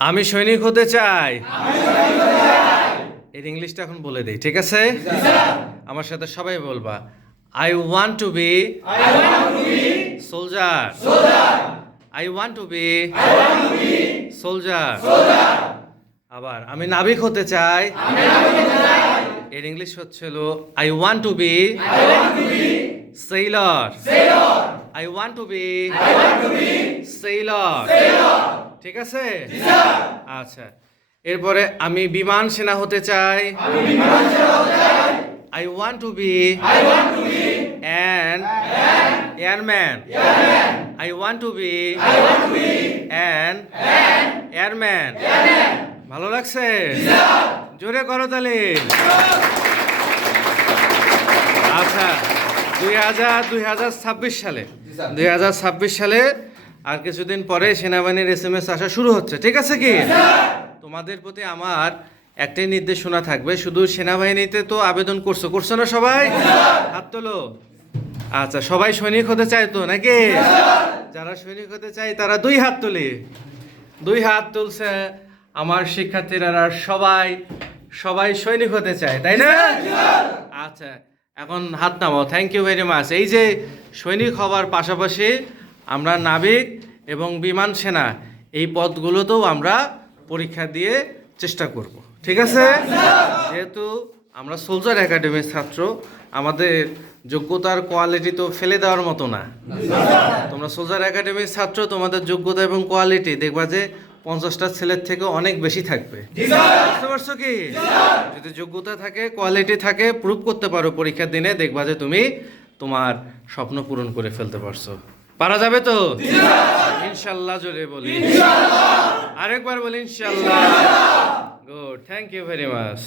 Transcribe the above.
আমি সৈনিক হতে চাই। এর ইংলিশটা এখন বলে দিই, ঠিক আছে? আমার সাথে সবাই বলবা I want to be soldier I want to be soldier আবার, আমি নাবিক হতে চাই. এর ইংলিশ হচ্ছিল I want to be sailor I want to be sailor ঠিক আছে? আচ্ছা। এরপরে আমি বিমান সেনা হতে চাই। I want to be an airman I want to be an airman ভালো লাগছে? জোরে করো তাহলে। আচ্ছা দুই হাজার দুই হাজার ছাব্বিশ সালে। দুই হাজার ছাব্বিশ সালে আর কিছুদিন পরে সেনাবাহিনীর এস এম এস আসা শুরু হচ্ছে ঠিক আছে কি? তোমাদের প্রতি আমার একটাই নির্দেশনা থাকবে শুধু সেনাবাহিনীতে তো আবেদন করছ করছ না সবাই? হাত তোলো। আচ্ছা সবাই সৈনিক হতে চায় তো নাকি? যারা সৈনিক হতে চায় তারা দুই হাত তুলি। দুই হাত তুলছে আমার শিক্ষার্থীরা সবাই সবাই সৈনিক হতে চায় তাই না? আচ্ছা এখন হাত নামাও থ্যাংক ইউ ভেরি মাচ এই যে সৈনিক হওয়ার পাশাপাশি আমরা নাবিক এবং বিমান সেনা, এই পদগুলোতেও আমরা পরীক্ষা দিয়ে চেষ্টা করব। ঠিক আছে? যেহেতু আমরা সোলজার একাডেমির ছাত্র, আমাদের যোগ্যতার কোয়ালিটি তো ফেলে দেওয়ার মতো না। তোমরা সোলজার একাডেমির ছাত্র, তোমাদের যোগ্যতা এবং কোয়ালিটি দেখবা যে পঞ্চাশটা ছেলের থেকে অনেক বেশি থাকবে। বুঝতে পারছ কি? যদি যোগ্যতা থাকে কোয়ালিটি থাকে প্রুভ করতে পারো পরীক্ষার দিনে দেখবা যে তুমি তোমার স্বপ্ন পূরণ করে ফেলতে পারছ। পারা যাবে তো? ইনশাল্লাহ জোরে বলি। আরেকবার বলি ইনশাল্লাহ। Good thank you very much